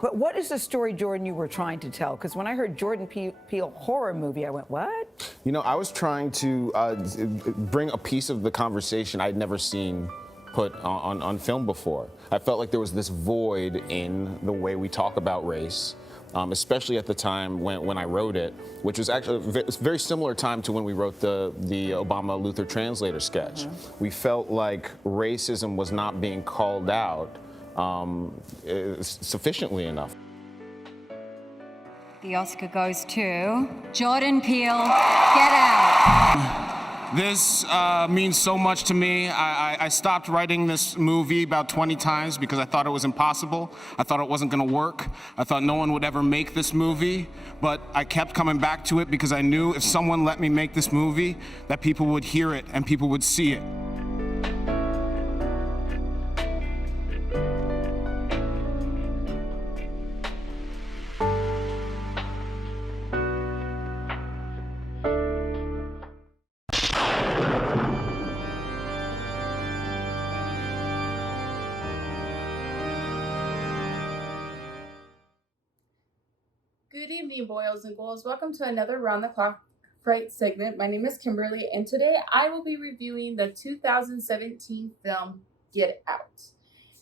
What is the story, Jordan, you were trying to tell? Because when I heard Jordan Peele horror movie, I went, what? You know, I was trying to bring a piece of the conversation I'd never seen put on film before. I felt like there was this void in the way we talk about race, especially at the time when I wrote it, which was actually a very similar time to when we wrote the Obama Luther Translator sketch. Mm-hmm. We felt like racism was not being called out sufficiently enough. The Oscar goes to Jordan Peele, Get Out. This means so much to me. I stopped writing this movie about 20 times because I thought it was impossible. I thought it wasn't gonna work. I thought no one would ever make this movie, but I kept coming back to it because I knew if someone let me make this movie, that people would hear it and people would see it. Good evening, boils and ghouls. Welcome to another Round the Clock Fright segment. My name is Kimberly, and today I will be reviewing the 2017 film Get Out.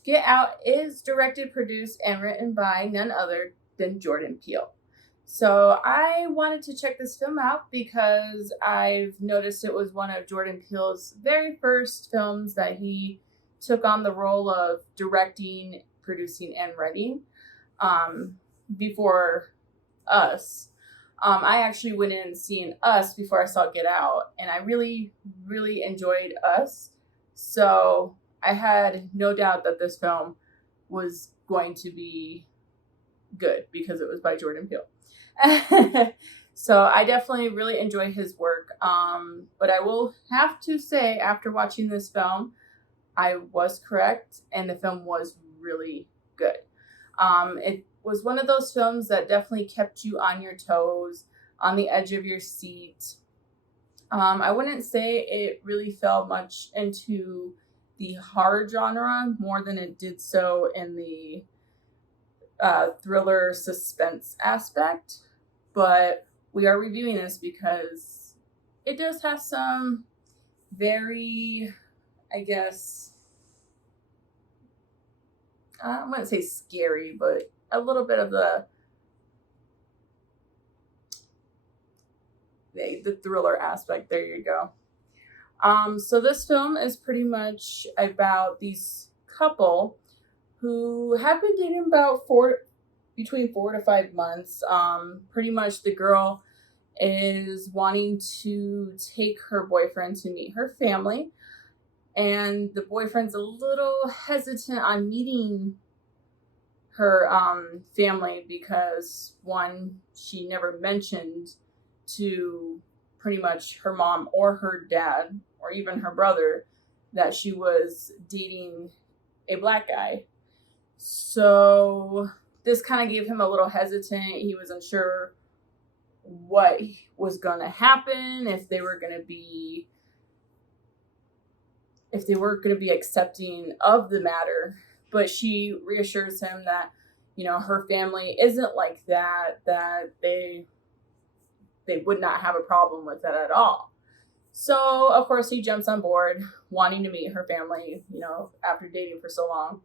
Get Out is directed, produced, and written by none other than Jordan Peele. So I wanted to check this film out because I've noticed it was one of Jordan Peele's very first films that he took on the role of directing, producing, and writing before Us. I actually went in and seen Us before I saw Get Out, and I really, really enjoyed Us. So I had no doubt that this film was going to be good because it was by Jordan Peele. So I definitely really enjoy his work. But I will have to say, after watching this film, I was correct, and the film was really good. It was one of those films that definitely kept you on your toes, on the edge of your seat. I wouldn't say it really fell much into the horror genre more than it did so in the thriller suspense aspect. But we are reviewing this because it does have some very, I guess, I wouldn't say scary, but a little bit of the thriller aspect. There you go. So this film is pretty much about these couple who have been dating about between 4 to 5 months. Pretty much the girl is wanting to take her boyfriend to meet her family, and the boyfriend's a little hesitant on meeting her family because, one, she never mentioned to pretty much her mom or her dad or even her brother that she was dating a black guy. So this kind of gave him a little hesitant. He was unsure what was going to happen, if they were going to be accepting of the matter. But she reassures him that, her family isn't like that they would not have a problem with it at all. So, of course, he jumps on board, wanting to meet her family, after dating for so long.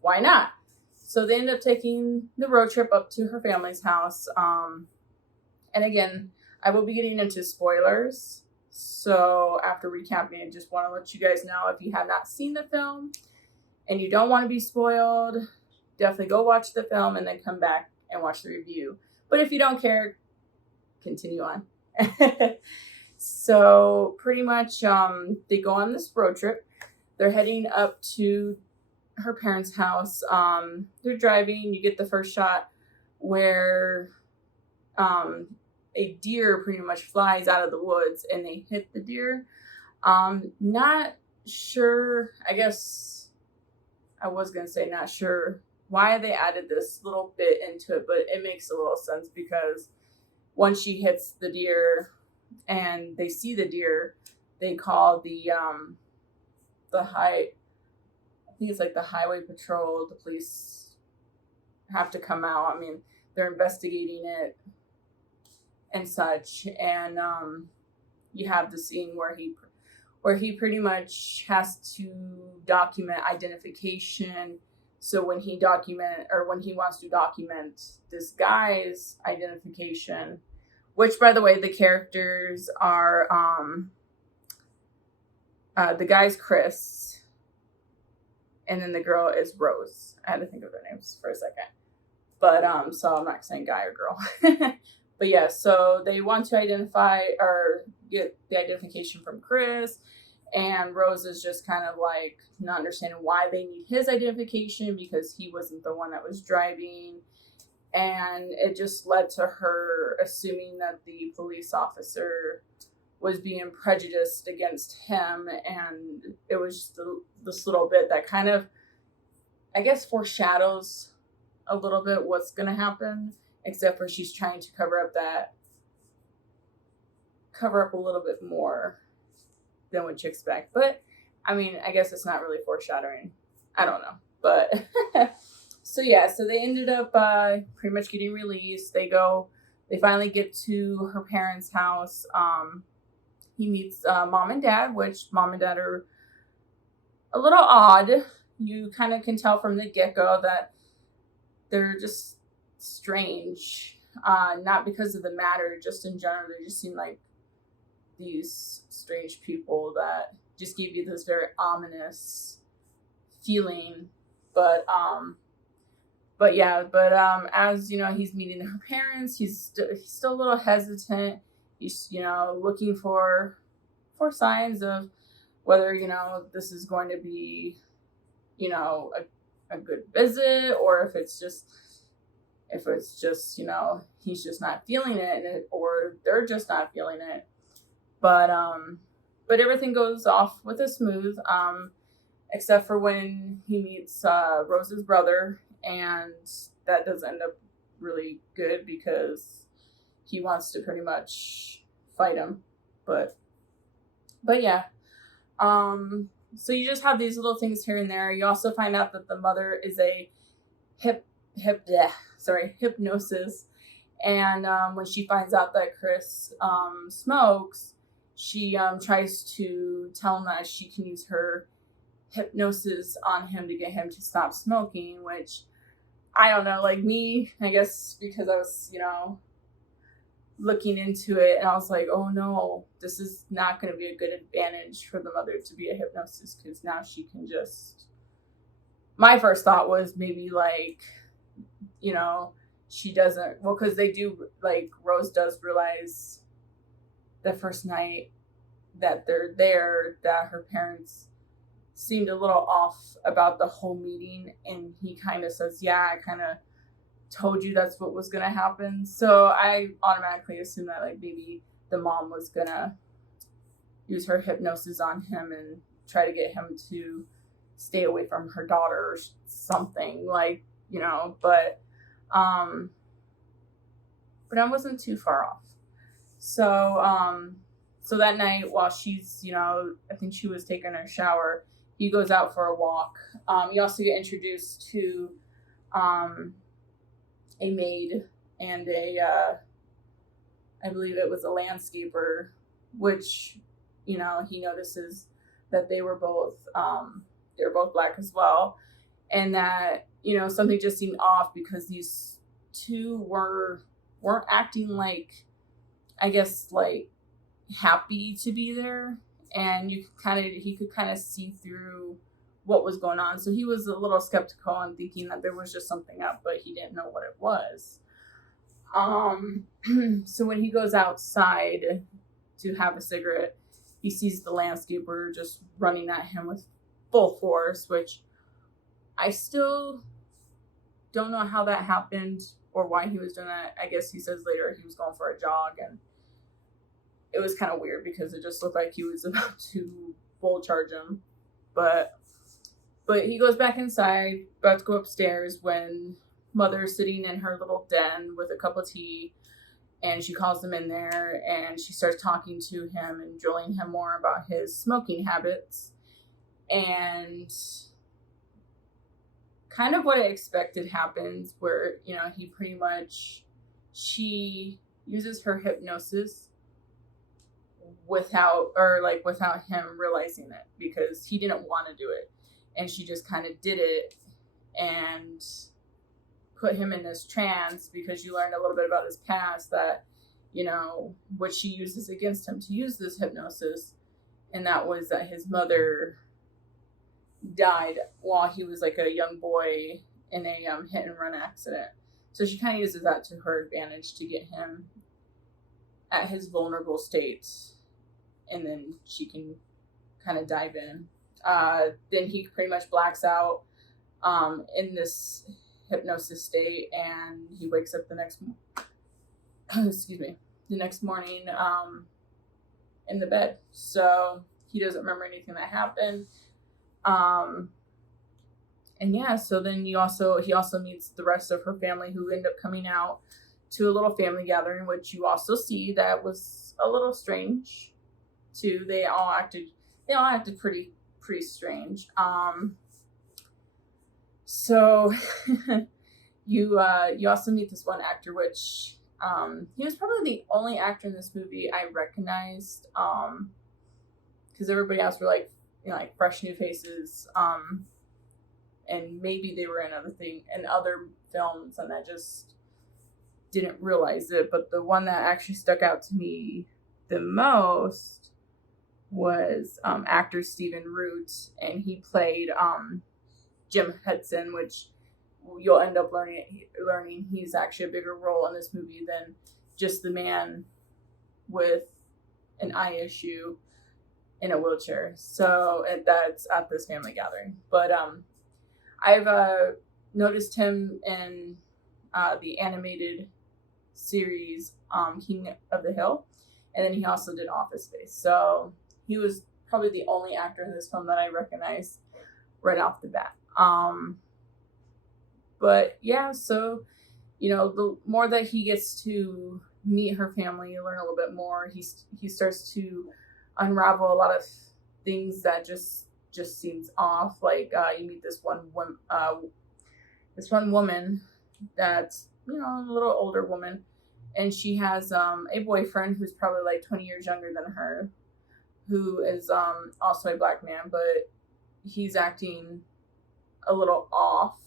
Why not? So they end up taking the road trip up to her family's house. And again, I will be getting into spoilers. So after recapping, I just want to let you guys know, if you have not seen the film and you don't want to be spoiled, definitely go watch the film and then come back and watch the review. But if you don't care, continue on. So pretty much they go on this road trip. They're heading up to her parents' house. They're driving. You get the first shot where a deer pretty much flies out of the woods and they hit the deer. Not sure, I guess I was going to say not sure why they added this little bit into it, but it makes a little sense because once she hits the deer and they see the deer, they call the I think it's like the highway patrol, the police have to come out. I mean, they're investigating it and such, and you have the scene where he pretty much has to document identification. So when he wants to document this guy's identification, which, by the way, the characters are the guy's Chris, and then the girl is Rose. I had to think of their names for a second, but so I'm not saying guy or girl. But yeah, so they want to identify or get the identification from Chris, and Rose is just kind of like not understanding why they need his identification because he wasn't the one that was driving. And it just led to her assuming that the police officer was being prejudiced against him. And it was just this little bit that kind of, I guess, foreshadows a little bit what's going to happen, except for she's trying to cover up a little bit more than what you expect. But I mean, I guess it's not really foreshadowing. I don't know. But so yeah, so they ended up pretty much getting released. They finally get to her parents' house. He meets mom and dad, which mom and dad are a little odd. You kind of can tell from the get-go that they're just strange. Not because of the matter, just in general. They just seem like these strange people that just give you this very ominous feeling. But as you know, he's meeting her parents. He's still a little hesitant. He's, you know, looking for signs of whether, you know, this is going to be, you know, a good visit, or if it's just, you know, he's just not feeling it, or they're just not feeling it. But everything goes off with a smooth, except for when he meets Rose's brother, and that doesn't end up really good because he wants to pretty much fight him. But yeah. So you just have these little things here and there. You also find out that the mother is a hypnosis. And when she finds out that Chris smokes, she tries to tell him that she can use her hypnosis on him to get him to stop smoking, which, I don't know, like me, I guess because I was, you know, looking into it, and I was like, oh no, this is not going to be a good advantage for the mother to be a hypnosis, because now she can just, my first thought was maybe like, you know, she doesn't, well, because they do, like, Rose does realize the first night that they're there that her parents seemed a little off about the whole meeting, and he kind of says, yeah, I kind of told you that's what was going to happen. So I automatically assumed that, like, maybe the mom was going to use her hypnosis on him and try to get him to stay away from her daughter or something, like, you know, but I wasn't too far off. So that night, while she's, you know, I think she was taking her shower, he goes out for a walk. You also get introduced to a maid and I believe it was a landscaper, which, you know, he notices that they were both black as well. And that, you know, something just seemed off because these two weren't acting like, I guess, like, happy to be there. And he could kind of see through what was going on. So he was a little skeptical and thinking that there was just something up, but he didn't know what it was. So when he goes outside to have a cigarette, he sees the landscaper just running at him with full force, which I still don't know how that happened or why he was doing that. I guess he says later he was going for a jog, and it was kind of weird because it just looked like he was about to bull charge him. But he goes back inside, about to go upstairs, when Mother's sitting in her little den with a cup of tea, and she calls him in there, and she starts talking to him and drilling him more about his smoking habits, and kind of what I expected happens, where, you know, she uses her hypnosis without him realizing it, because he didn't want to do it, and she just kind of did it and put him in this trance, because you learned a little bit about his past, that, you know, what she uses against him to use this hypnosis, and that was that his mother died while he was like a young boy in a hit and run accident. So she kind of uses that to her advantage to get him at his vulnerable state, and then she can kind of dive in. Then he pretty much blacks out in this hypnosis state, and he wakes up the next morning in the bed. So he doesn't remember anything that happened. And yeah, so then he also meets the rest of her family, who end up coming out to a little family gathering, which you also see that was a little strange too. They all acted pretty strange. So you also meet this one actor, which he was probably the only actor in this movie I recognized, because everybody else were like, you know, like fresh new faces, and maybe they were in other films, and I just didn't realize it. But the one that actually stuck out to me the most was actor Stephen Root, and he played Jim Hudson, which you'll end up learning he's actually a bigger role in this movie than just the man with an eye issue in a wheelchair. So that's at this family gathering. But I've noticed him in the animated series King of the Hill, and then he also did Office Space. So he was probably the only actor in this film that I recognized right off the bat. But yeah, so, you know, the more that he gets to meet her family, you learn a little bit more. He starts to unravel a lot of things that just seems off. Like you meet this one woman that's, you know, a little older woman, and she has a boyfriend who's probably like 20 years younger than her, who is also a black man, but he's acting a little off,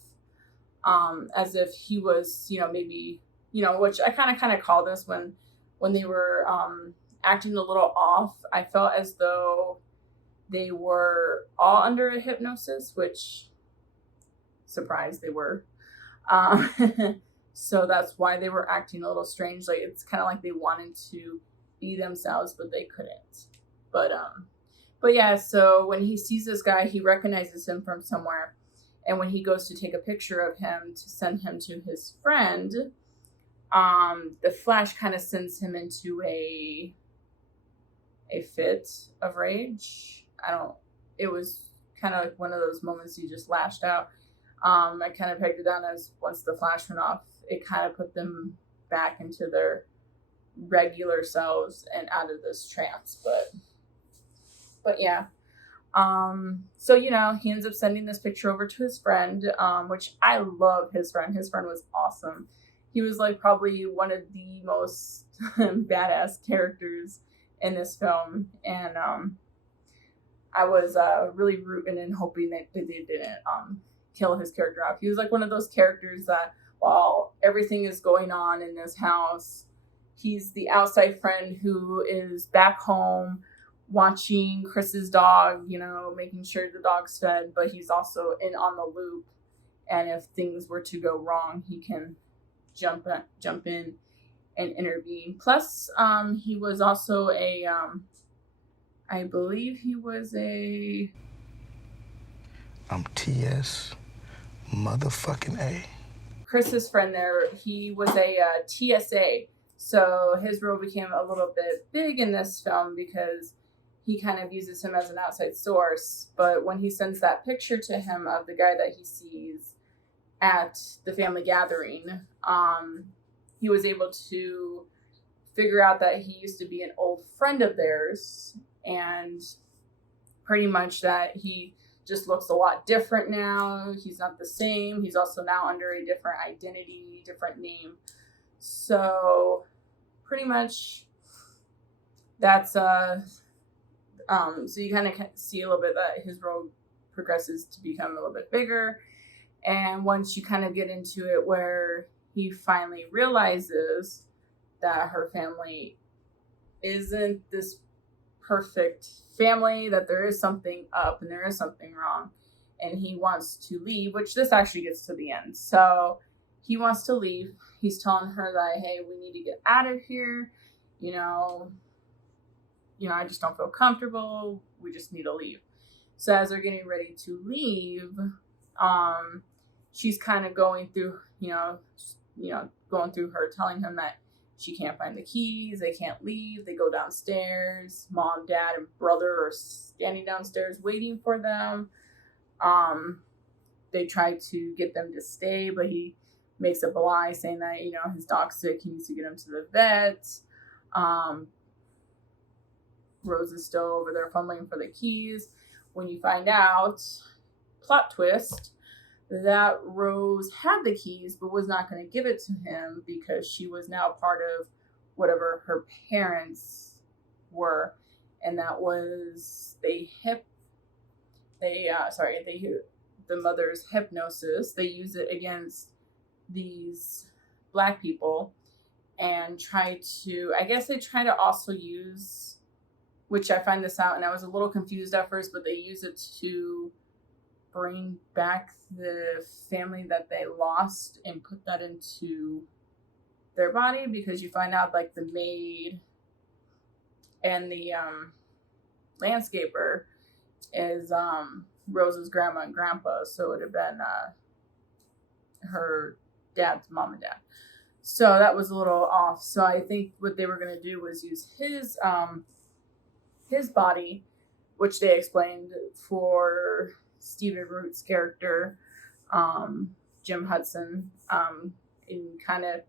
as if he was, you know, maybe, you know, which I kind of call this when they were acting a little off. I felt as though they were all under a hypnosis, which, surprise, they were. So that's why they were acting a little strange. Like, it's kind of like they wanted to be themselves, but they couldn't. But yeah, so when he sees this guy, he recognizes him from somewhere. And when he goes to take a picture of him to send him to his friend, the Flash kind of sends him into a fit of rage. It was kind of like one of those moments he just lashed out. I kind of pegged it down as, once the Flash went off, it kind of put them back into their regular selves and out of this trance. But yeah. So, you know, he ends up sending this picture over to his friend, which I love his friend. His friend was awesome. He was like probably one of the most badass characters in this film. And I was really rooting and hoping that they didn't kill his character off. He was like one of those characters that, while everything is going on in this house, he's the outside friend who is back home watching Chris's dog, you know, making sure the dog's fed, but he's also in on the loop. And if things were to go wrong, he can jump in and intervene. Plus, he was also I believe he was I'm TS motherfucking A. Chris's friend there, he was a TSA. So his role became a little bit big in this film because he kind of uses him as an outside source. But when he sends that picture to him of the guy that he sees at the family gathering, he was able to figure out that he used to be an old friend of theirs, and pretty much that he just looks a lot different now. He's not the same. He's also now under a different identity, different name. So pretty much that's so you kind of see a little bit that his role progresses to become a little bit bigger. And once you kind of get into it where he finally realizes that her family isn't this perfect family, that there is something up and there is something wrong, and he wants to leave, which this actually gets to the end. So he wants to leave. He's telling her that, hey, we need to get out of here. You know, I just don't feel comfortable. We just need to leave. So as they're getting ready to leave, she's kind of going through, going through her, telling him that she can't find the keys. They can't leave. They go downstairs. Mom, dad, and brother are standing downstairs waiting for them. They try to get them to stay, but he makes up a lie saying that, his dog's sick. He needs to get him to the vet. Rose is still over there fumbling for the keys. When you find out, plot twist, that Rose had the keys but was not going to give it to him because she was now part of whatever her parents were, and that was the mother's hypnosis. They use it against these Black people and try to also use, which I find this out and I was a little confused at first, but they use it to bring back the family that they lost and put that into their body, because you find out like the maid and the landscaper is Rose's grandma and grandpa, so it would have been her dad's mom and dad. So that was a little off. So I think what they were going to do was use his body, which they explained for Stephen Root's character, Jim Hudson, and kind of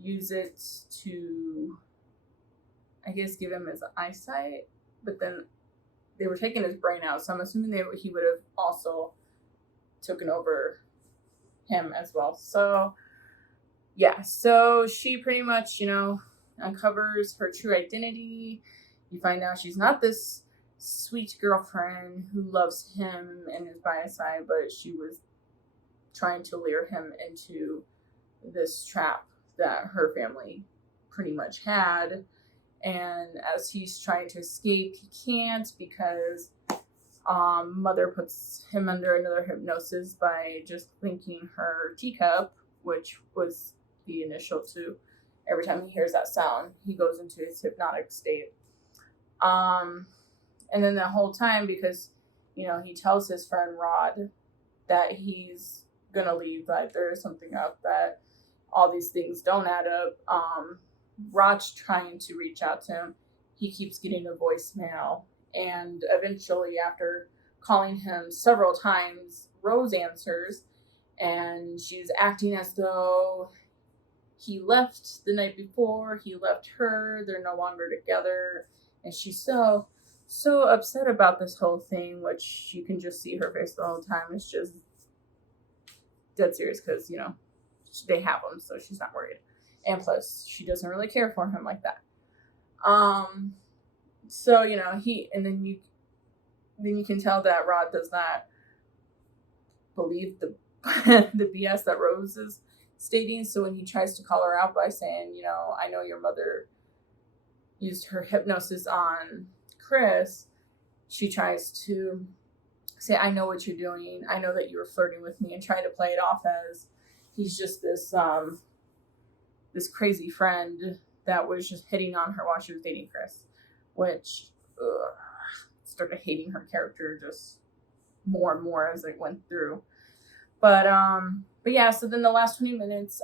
use it to, I guess, give him his eyesight. But then they were taking his brain out, so I'm assuming he would have also taken over him as well. So yeah, so she pretty much, uncovers her true identity. You find out she's not this sweet girlfriend who loves him and is by his side, but she was trying to lure him into this trap that her family pretty much had. And as he's trying to escape, he can't because mother puts him under another hypnosis by just clinking her teacup, which was the initial to every time he hears that sound, he goes into his hypnotic state. And then the whole time, because, he tells his friend Rod that he's gonna leave, that there's something up, that all these things don't add up. Rod's trying to reach out to him. He keeps getting a voicemail. And eventually, after calling him several times, Rose answers. And she's acting as though he left the night before. He left her. They're no longer together. And she's so upset about this whole thing, which you can just see her face the whole time. It's just dead serious because, they have him, so she's not worried. And plus, she doesn't really care for him like that. So, then you can tell that Rod does not believe the the BS that Rose is stating. So when he tries to call her out by saying, I know your mother used her hypnosis on Chris, she tries to say, I know what you're doing. I know that you were flirting with me, and try to play it off as he's just this crazy friend that was just hitting on her while she was dating Chris, which started hating her character just more and more as it went through. But yeah, so then the last 20 minutes,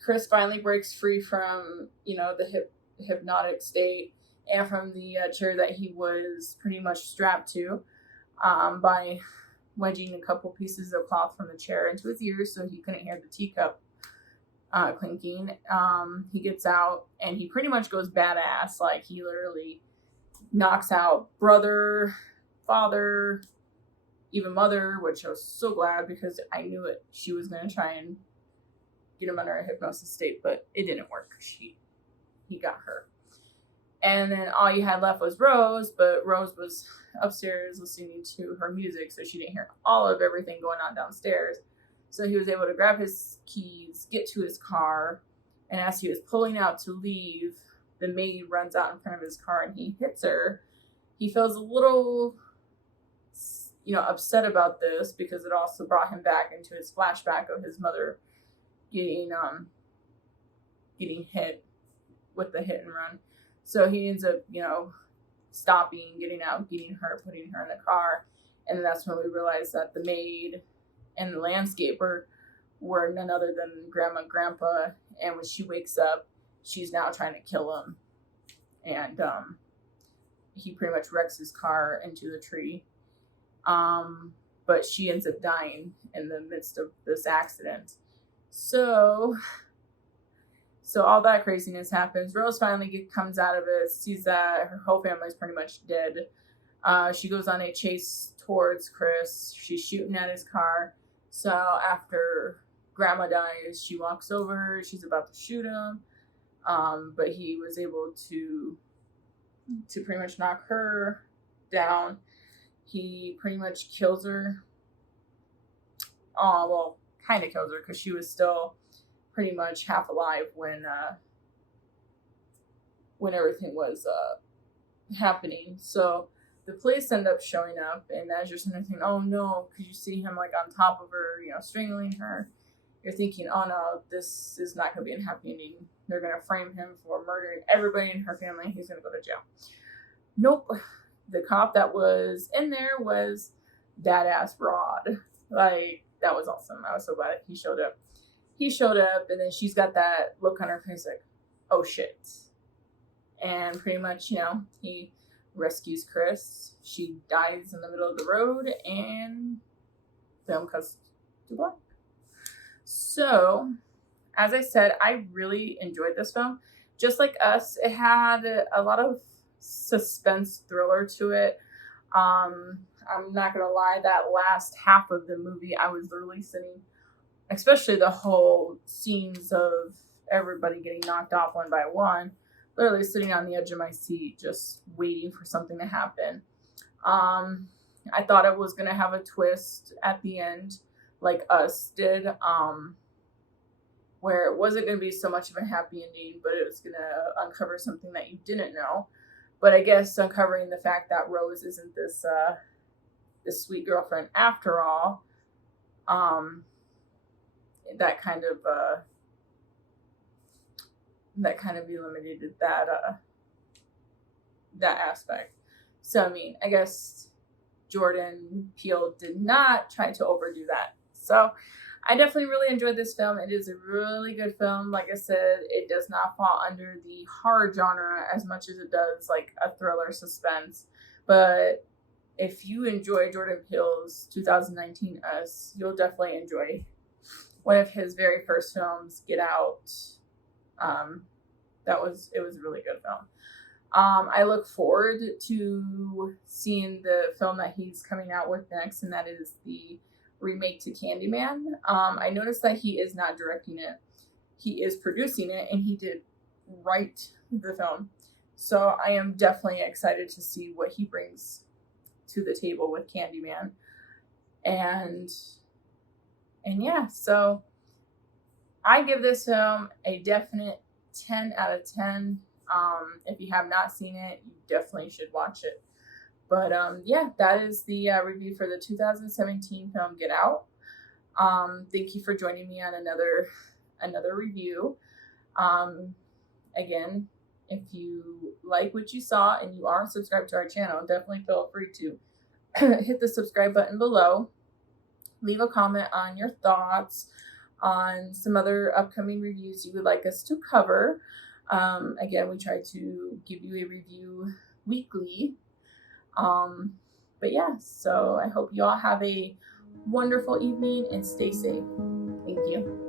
Chris finally breaks free from, the hypnotic state and from the chair that he was pretty much strapped to, by wedging a couple pieces of cloth from the chair into his ears so he couldn't hear the teacup clinking. He gets out and he pretty much goes badass. Like, he literally knocks out brother, father, even mother, which I was so glad because I knew it. She was going to try and get him under a hypnosis state, but it didn't work. He got her. And then all you had left was Rose, but Rose was upstairs listening to her music, so she didn't hear all of everything going on downstairs. So he was able to grab his keys, get to his car, and as he was pulling out to leave, the maid runs out in front of his car and he hits her. He feels a little, upset about this because it also brought him back into his flashback of his mother getting hit with the hit and run. So he ends up, stopping, getting out, getting her, putting her in the car. And that's when we realized that the maid and the landscaper were none other than Grandma and Grandpa. And when she wakes up, she's now trying to kill him. And he pretty much wrecks his car into the tree. But she ends up dying in the midst of this accident. So all that craziness happens. Rose finally comes out of it, sees that her whole family's pretty much dead. She goes on a chase towards Chris. She's shooting at his car. So after Grandma dies, she walks over. She's about to shoot him. But he was able to pretty much knock her down. He pretty much kills her. Oh, well, kind of kills her because she was still pretty much half alive when everything was happening. So the police end up showing up, and as you're sitting there thinking, oh no, because you see him like on top of her, strangling her, you're thinking, oh no, this is not going to be a happy ending. They're going to frame him for murdering everybody in her family. He's going to go to jail. Nope. The cop that was in there was badass Rod. Like, that was awesome. I was so glad he showed up. He showed up, and then she's got that look on her face like, oh shit. And pretty much, he rescues Chris. She dies in the middle of the road, and film cuts to black. So, as I said, I really enjoyed this film. Just like Us, it had a lot of suspense thriller to it. I'm not gonna lie, that last half of the movie, I was literally sitting, especially the whole scenes of everybody getting knocked off one by one, literally sitting on the edge of my seat, just waiting for something to happen. I thought it was gonna have a twist at the end, like Us did, where it wasn't gonna be so much of a happy ending, but it was gonna uncover something that you didn't know. But I guess uncovering the fact that Rose isn't this sweet girlfriend after all, that kind of eliminated that aspect. So I mean, I guess Jordan Peele did not try to overdo that. So I definitely really enjoyed this film. It is a really good film. Like I said, it does not fall under the horror genre as much as it does like a thriller suspense. But if you enjoy Jordan Peele's 2019 Us, you'll definitely enjoy one of his very first films, Get Out. It was a really good film. I look forward to seeing the film that he's coming out with next, and that is the remake to Candyman. I noticed that he is not directing it. He is producing it, and he did write the film. So I am definitely excited to see what he brings to the table with Candyman. And yeah, so I give this film a definite 10 out of 10. If you have not seen it, you definitely should watch it. But yeah, that is the review for the 2017 film Get Out. Thank you for joining me on another review. Again, if you like what you saw and you aren't subscribed to our channel, definitely feel free to hit the subscribe button below. Leave a comment on your thoughts on some other upcoming reviews you would like us to cover. Again, we try to give you a review weekly. But yeah, so I hope you all have a wonderful evening and stay safe. Thank you.